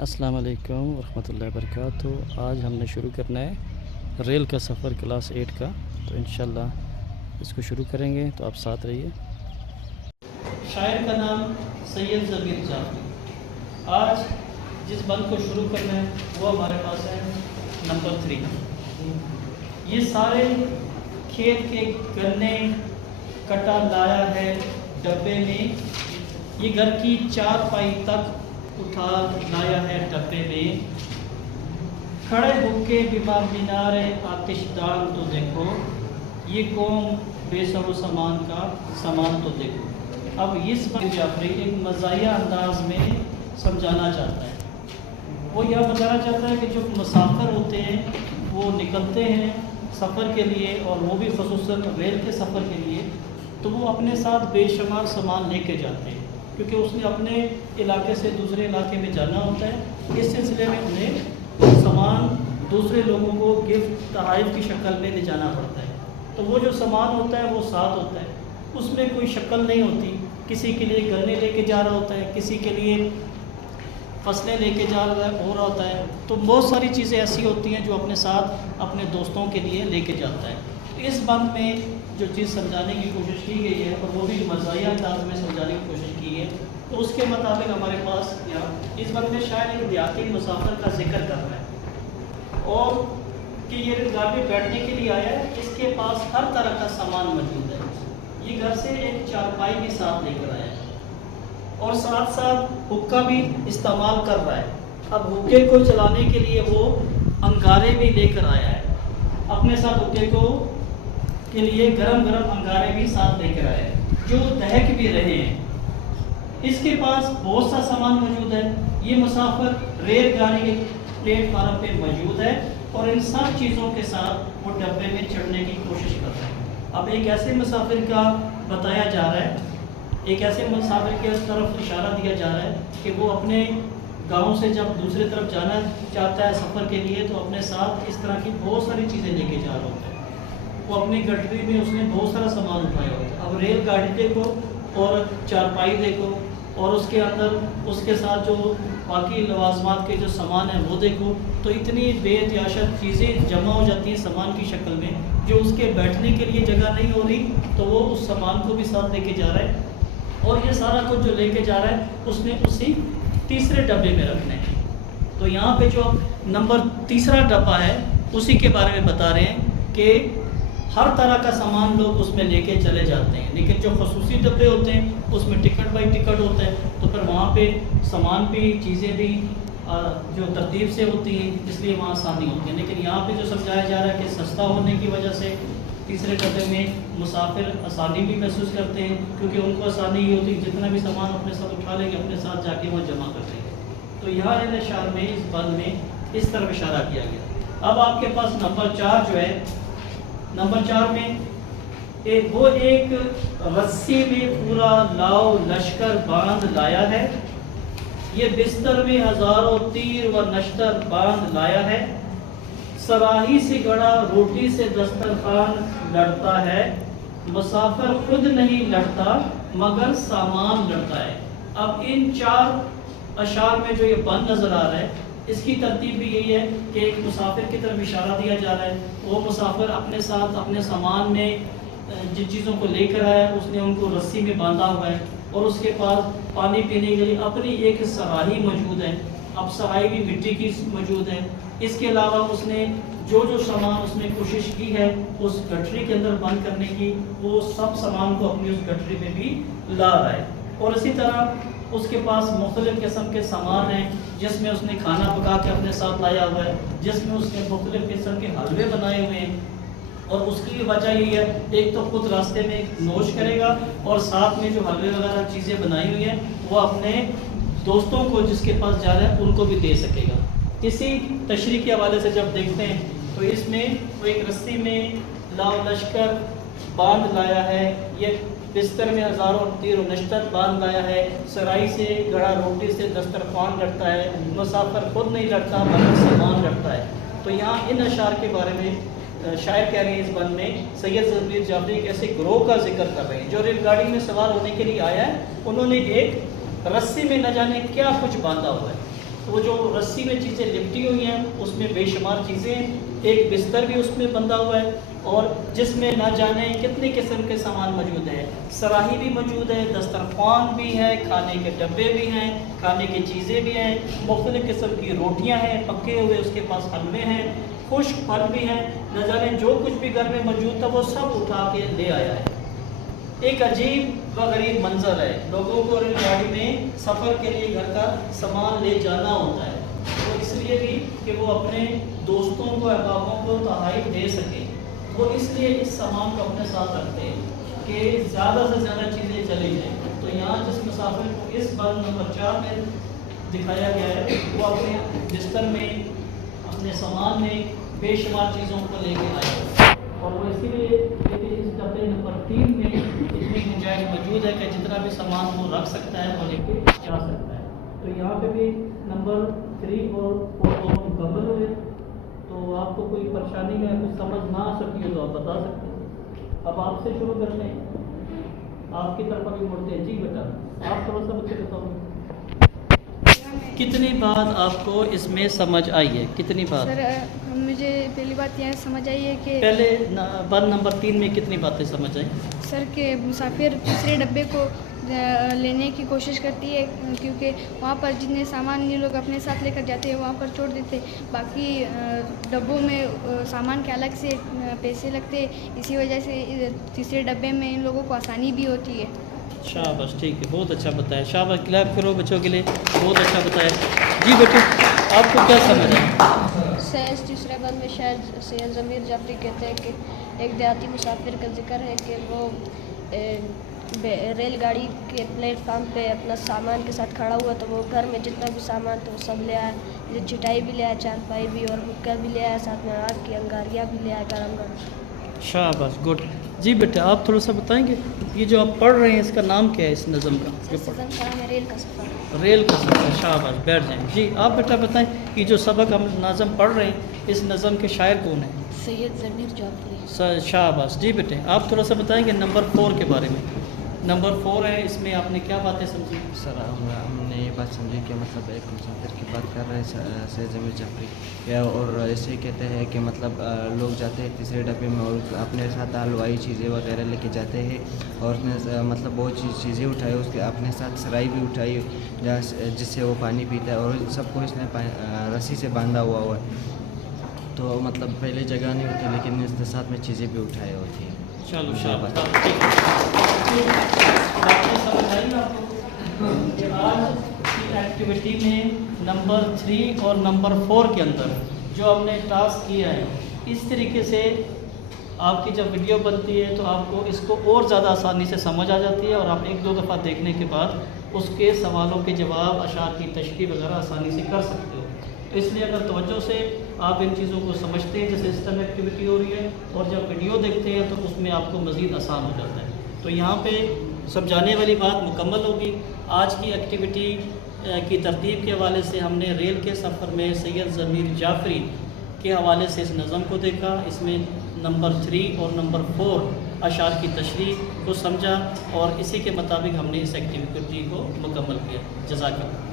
السلام علیکم ورحمۃ اللہ وبرکاتہ۔ آج ہم نے شروع کرنا ہے ریل کا سفر کلاس 8 کا، تو انشاءاللہ اس کو شروع کریں گے، تو آپ ساتھ رہیے۔ شاعر کا نام سید ضمیر جعفری۔ آج جس بند کو شروع کرنا ہے وہ ہمارے پاس ہے نمبر 3۔ یہ سارے کھیت کے گنے کٹا لایا ہے ڈبے میں، یہ گھر کی چارپائی تک اٹھا لایا ہے ڈبے میں، کھڑے ہوکے بیمار مینار آتش دان تو دیکھو، یہ قوم بے سر و سامان کا سامان تو دیکھو۔ اب اس بند جعفری ایک مزاحیہ انداز میں سمجھانا چاہتا ہے۔ وہ یہ بتانا چاہتا ہے کہ جو مسافر ہوتے ہیں وہ نکلتے ہیں سفر کے لیے، اور وہ بھی خصوصاً ریل کے سفر کے لیے، تو وہ اپنے ساتھ بے شمار سامان لے کے جاتے ہیں، کیونکہ اس نے اپنے علاقے سے دوسرے علاقے میں جانا ہوتا ہے۔ اس سلسلے میں انہیں سامان دوسرے لوگوں کو گفٹ تحائف کی شکل میں لے جانا پڑتا ہے، تو وہ جو سامان ہوتا ہے وہ ساتھ ہوتا ہے، اس میں کوئی شکل نہیں ہوتی۔ کسی کے لیے گنے لے کے جا رہا ہوتا ہے، کسی کے لیے فصلیں لے کے جا رہا ہو رہا ہوتا ہے، تو بہت ساری چیزیں ایسی ہوتی ہیں جو اپنے ساتھ اپنے دوستوں کے لیے لے کے جاتا ہے۔ اس بند میں جو چیز سمجھانے کی کوشش کی گئی ہے، اور وہ بھی مزاحیہ انداز میں سمجھانے کی کوشش کی ہے، تو اس کے مطابق ہمارے پاس اس بند میں شاید ایک دیہاتی مسافر کا ذکر کر رہا ہے، اور کہ یہ ریل گاڑی بیٹھنے کے لیے آیا ہے، اس کے پاس ہر طرح کا سامان موجود ہے۔ یہ گھر سے ایک چارپائی بھی ساتھ لے کر آیا ہے، اور ساتھ ساتھ حکا بھی استعمال کر رہا ہے۔ اب حکے کو چلانے کے لیے وہ انگارے بھی لے کر آیا ہے، اپنے ساتھ حکے کو کے لیے گرم گرم انگارے بھی ساتھ لے کر آیا ہے، جو دہک بھی رہے ہیں۔ اس کے پاس بہت سا سامان موجود ہے۔ یہ مسافر ریل گاڑی کے پلیٹ فارم پہ موجود ہے، اور ان سب چیزوں کے ساتھ وہ ڈبے میں چڑھنے کی کوشش کر رہا ہے۔ اب ایک ایسے مسافر کا بتایا جا رہا ہے، ایک ایسے مسافر کی طرف اشارہ دیا جا رہا ہے کہ وہ اپنے گاؤں سے جب دوسری طرف جانا چاہتا ہے سفر کے لیے، تو اپنے ساتھ اس طرح کی بہت ساری چیزیں لے کے جا رہا ہوتا ہے۔ وہ اپنی گٹری میں اس نے بہت سارا سامان اٹھایا ہوتا ہے۔ اب ریل گاڑی دیکھو اور چارپائی دیکھو، اور اس کے اندر اس کے ساتھ جو باقی لوازمات کے جو سامان ہیں وہ دیکھو، تو اتنی بے احتیاط چیزیں جمع ہو جاتی ہیں سامان کی شکل میں، جو اس کے بیٹھنے کے لیے جگہ نہیں ہو رہی، تو وہ اس سامان کو بھی ساتھ لے کے جا رہا ہے، اور یہ سارا کچھ جو لے کے جا رہا ہے اس نے اسی تیسرے ڈبے میں رکھنا ہے۔ تو یہاں پہ جو نمبر تیسرا ڈبہ ہے اسی کے بارے میں بتا رہے ہیں کہ ہر طرح کا سامان لوگ اس میں لے کے چلے جاتے ہیں، لیکن جو خصوصی ڈبے ہوتے ہیں اس میں ٹکٹ بائی ٹکٹ ہوتا ہے، تو پھر وہاں پہ سامان بھی چیزیں بھی جو ترتیب سے ہوتی ہیں، اس لیے وہاں آسانی ہوتی ہے۔ لیکن یہاں پہ جو سمجھایا جا رہا ہے کہ سستا ہونے کی وجہ سے تیسرے ڈبے میں مسافر آسانی بھی محسوس کرتے ہیں، کیونکہ ان کو آسانی یہ ہوتی ہے جتنا بھی سامان اپنے ساتھ اٹھا لیں گے اپنے ساتھ جا کے وہاں جمع کر دیں گے۔ تو یہاں اشعار میں اس بند میں اس طرف اشارہ کیا گیا۔ اب آپ کے پاس نمبر 4 جو ہے، نمبر 4 میں وہ ایک رسی میں پورا لاؤ لشکر باندھ لایا ہے، یہ بستر میں ہزاروں تیر و نشتر باندھ لایا ہے، سراہی سے گڑا روٹی سے دسترخوان لڑتا ہے، مسافر خود نہیں لڑتا مگر سامان لڑتا ہے۔ اب ان 4 اشعار میں جو یہ بند نظر آ رہا ہے، اس کی ترتیب بھی یہی ہے کہ ایک مسافر کی طرف اشارہ دیا جا رہا ہے۔ وہ مسافر اپنے ساتھ اپنے سامان میں جن چیزوں کو لے کر آیا ہے اس نے ان کو رسی میں باندھا ہوا ہے، اور اس کے پاس پانی پینے کے لیے اپنی ایک سراہی موجود ہے۔ اب سراہی بھی مٹی کی موجود ہے۔ اس کے علاوہ اس نے جو سامان اس نے کوشش کی ہے اس گٹری کے اندر بند کرنے کی، وہ سب سامان کو اپنی اس گٹری میں بھی لا رہا ہے۔ اور اسی طرح اس کے پاس مختلف قسم کے سامان ہیں، جس میں اس نے کھانا پکا کے اپنے ساتھ لایا ہوا ہے، جس میں اس نے مختلف قسم کے حلوے بنائے ہوئے ہیں، اور اس کی وجہ یہ ہے ایک تو خود راستے میں نوش کرے گا، اور ساتھ میں جو حلوے وغیرہ چیزیں بنائی ہوئی ہیں وہ اپنے دوستوں کو جس کے پاس جا رہا ہے ان کو بھی دے سکے گا۔ اسی تشریح کے حوالے سے جب دیکھتے ہیں تو اس میں وہ ایک رسی میں لاؤ لشکر باندھ لایا ہے، یہ بستر میں ہزاروں تیر و نشتر باندھ لایا ہے، سرائی سے گڑا روٹی سے دسترخوان لڑتا ہے، مسافر خود نہیں لڑتا مگر سامان لڑتا ہے۔ تو یہاں ان اشعار کے بارے میں شاعر کہہ رہے ہیں اس بند میں سید ضمیر جعفری ایک ایسے گروہ کا ذکر کر رہے ہیں جو ریل گاڑی میں سوار ہونے کے لیے آیا ہے، انہوں نے ایک رسی میں نہ جانے کیا کچھ باندھا ہوا ہے، وہ جو رسی میں چیزیں لپٹی ہوئی ہیں اس میں بے شمار چیزیں ہیں، ایک بستر بھی اس میں بندھا ہوا ہے اور جس میں نہ جانے کتنے قسم کے سامان موجود ہے، سراہی بھی موجود ہے، دسترخوان بھی ہے، کھانے کے ڈبے بھی ہیں، کھانے کی چیزیں بھی ہیں، مختلف قسم کی روٹیاں ہیں، پکے ہوئے اس کے پاس حلوے ہیں، خشک پھل بھی ہیں، نہ جانے جو کچھ بھی گھر میں موجود تھا وہ سب اٹھا کے لے آیا ہے۔ ایک عجیب و غریب منظر ہے، لوگوں کو ریل گاڑی میں سفر کے لیے گھر کا سامان لے جانا ہوتا ہے، تو اس لیے بھی کہ وہ اپنے دوستوں کو احبابوں کو تحائف دے سکیں، وہ اس لیے اس سامان کو اپنے ساتھ رکھتے ہیں کہ زیادہ سے زیادہ چیزیں چلی جائیں۔ تو یہاں جس مسافر کو اس بند نمبر 4 میں دکھایا گیا ہے وہ اپنے بستر میں اپنے سامان میں بے شمار چیزوں کو لے کے آئے، اور وہ اسی لیے اس ڈبے نمبر 3 میں اتنی گنجائش موجود ہے کہ جتنا بھی سامان وہ رکھ سکتا ہے وہ لے کے جا سکتا ہے۔ تو یہاں پہ بھی نمبر 3 اور 4 مکمل ہوئے۔ تو آپ کو کوئی پریشانی میں کچھ سمجھ نہ آ سکی ہو تو آپ بتا سکتے ہیں۔ اب آپ سے شروع کرتے ہیں، آپ کی طرف ابھی مڑتے ہیں۔ جی بیٹا آپ تھوڑا سا مجھے بتاؤ کتنی بات آپ کو اس میں سمجھ آئی ہے؟ کتنی بات؟ سر مجھے پہلی بات یہ سمجھ آئی ہے کہ پہلے بند نمبر 3 میں کتنی باتیں سمجھ آئیں؟ سر کہ مسافر تیسرے ڈبے کو لینے کی کوشش کرتی ہے کیونکہ وہاں پر جتنے سامان یہ لوگ اپنے ساتھ لے کر جاتے ہیں وہاں پر چھوڑ دیتے، باقی ڈبوں میں سامان کے الگ سے پیسے لگتے، اسی وجہ سے تیسرے ڈبے میں ان لوگوں کو آسانی بھی ہوتی ہے۔ شاباش، ٹھیک ہے، بہت اچھا بتایا، شاباش، کلیپ کرو بچوں کے لیے، بہت اچھا بتایا۔ جی بیٹے آپ کو کیا سمجھ آیا؟ سیز تیسرے بند میں شاید سید ضمیر جعفری کہتے ہیں کہ ایک دیہاتی مسافر کا ذکر ہے کہ وہ ریل گاڑی کے پلیٹ فارم پہ اپنا سامان کے ساتھ کھڑا ہوا، تو وہ گھر میں جتنا بھی سامان تھا وہ سب لے آیا، چٹائی بھی لے آیا، چارپائی بھی، اور حکا بھی لے آیا، ساتھ میں آگ کی انگاریاں بھی لے آیا گرم گرم۔ شاباش، گڈ۔ جی بیٹا آپ تھوڑا سا بتائیں گے یہ جو آپ پڑھ رہے ہیں اس کا نام کیا ہے، اس نظم کا جو اس نظم کا نام ہے ریل کا سفر۔ ریل کا سفر۔ شاباش، بیٹھ جائیں۔ جی آپ بیٹا بتائیں یہ جو سبق ہم نظم پڑھ رہے ہیں اس نظم کے شاعر کون ہیں؟ سید ضمیر جعفری۔ شاباش۔ جی بیٹے آپ تھوڑا سا بتائیں گے نمبر 4 کے بارے میں۔ نمبر 4 ہے، اس میں آپ نے کیا باتیں سمجھی؟ سر ہم نے یہ بات سمجھی کہ مطلب ایک مسافر کی بات کر رہے ہیں سید ضمیر جعفری، اور ایسے کہتے ہیں کہ مطلب لوگ جاتے ہیں تیسرے ڈبے میں اور اپنے ساتھ حلوائی چیزیں وغیرہ لے کے جاتے ہیں، اور اس نے مطلب بہت چیزیں اٹھائی، اس کے اپنے ساتھ سرائی بھی اٹھائی جس سے وہ پانی پیتا ہے، اور سب کو اس نے رسی سے باندھا ہوا ہے، تو مطلب پہلے جگہ نہیں ہوتی لیکن اس کے ساتھ میں چیزیں بھی اٹھائی ہوتی ہیں۔ چلو شاباش، باتیں سمجھ آئی آپ کو کہ آج کی ایکٹیویٹی میں نمبر 3 اور نمبر 4 کے اندر جو ہم نے ٹاسک کیا ہے، اس طریقے سے آپ کی جب ویڈیو بنتی ہے تو آپ کو اس کو اور زیادہ آسانی سے سمجھ آ جاتی ہے، اور آپ 1-2 دفعہ دیکھنے کے بعد اس کے سوالوں کے جواب، اشعار کی تشریح وغیرہ آسانی سے کر سکتے ہو۔ تو اس لیے اگر توجہ سے آپ ان چیزوں کو سمجھتے ہیں جیسے سسٹم ایکٹیویٹی ہو رہی ہے، اور جب ویڈیو دیکھتے ہیں تو اس میں آپ کو مزید آسان ہو جاتا ہے۔ تو یہاں پہ سمجھانے والی بات مکمل ہوگی۔ آج کی ایکٹیویٹی کی ترتیب کے حوالے سے ہم نے ریل کے سفر میں سید ضمیر جعفری کے حوالے سے اس نظم کو دیکھا، اس میں نمبر 3 اور نمبر 4 اشعار کی تشریح کو سمجھا، اور اسی کے مطابق ہم نے اس ایکٹیویٹی کو مکمل کیا۔ جزاک اللہ۔